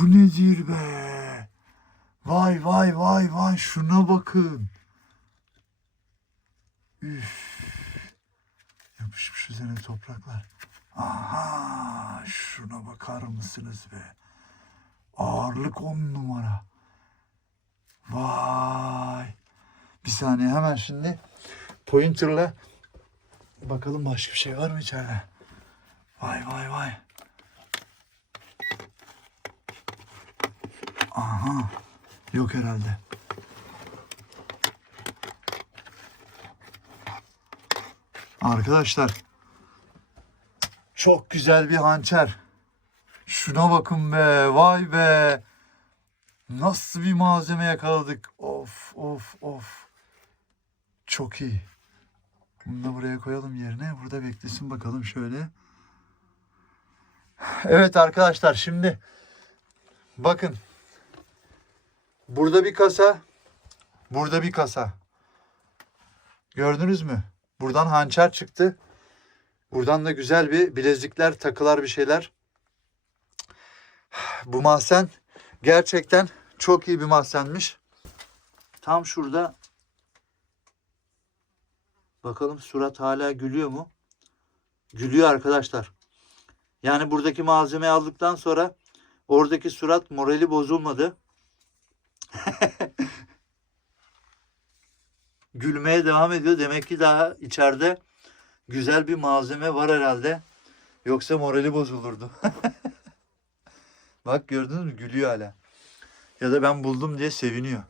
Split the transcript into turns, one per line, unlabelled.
Bu nedir be? Vay vay vay vay şuna bakın. Üf. Yapışmış üzerine topraklar. Aha şuna bakar mısınız be? Ağırlık on numara. Vay. Bir saniye hemen şimdi pointerla bakalım başka bir şey var mı içeride? Vay vay vay. Aha. Yok herhalde. Arkadaşlar çok güzel bir hançer. Şuna bakın be. Vay be. Nasıl bir malzeme yakaladık. Of of of. Çok iyi. Bunu da buraya koyalım yerine. Burada beklesin bakalım şöyle. Evet arkadaşlar şimdi bakın. Burada bir kasa. Burada bir kasa. Gördünüz mü? Buradan hançer çıktı. Buradan da güzel bir bilezikler, takılar bir şeyler. Bu mahzen gerçekten çok iyi bir mahzenmiş. Tam şurada bakalım surat hala gülüyor mu? Gülüyor arkadaşlar. Yani buradaki malzemeyi aldıktan sonra oradaki surat morali bozulmadı. Gülmeye devam ediyor. Demek ki daha içeride güzel bir malzeme var herhalde. Yoksa morali bozulurdu. Bak gördünüz mü? Gülüyor hala. Ya da ben buldum diye seviniyor.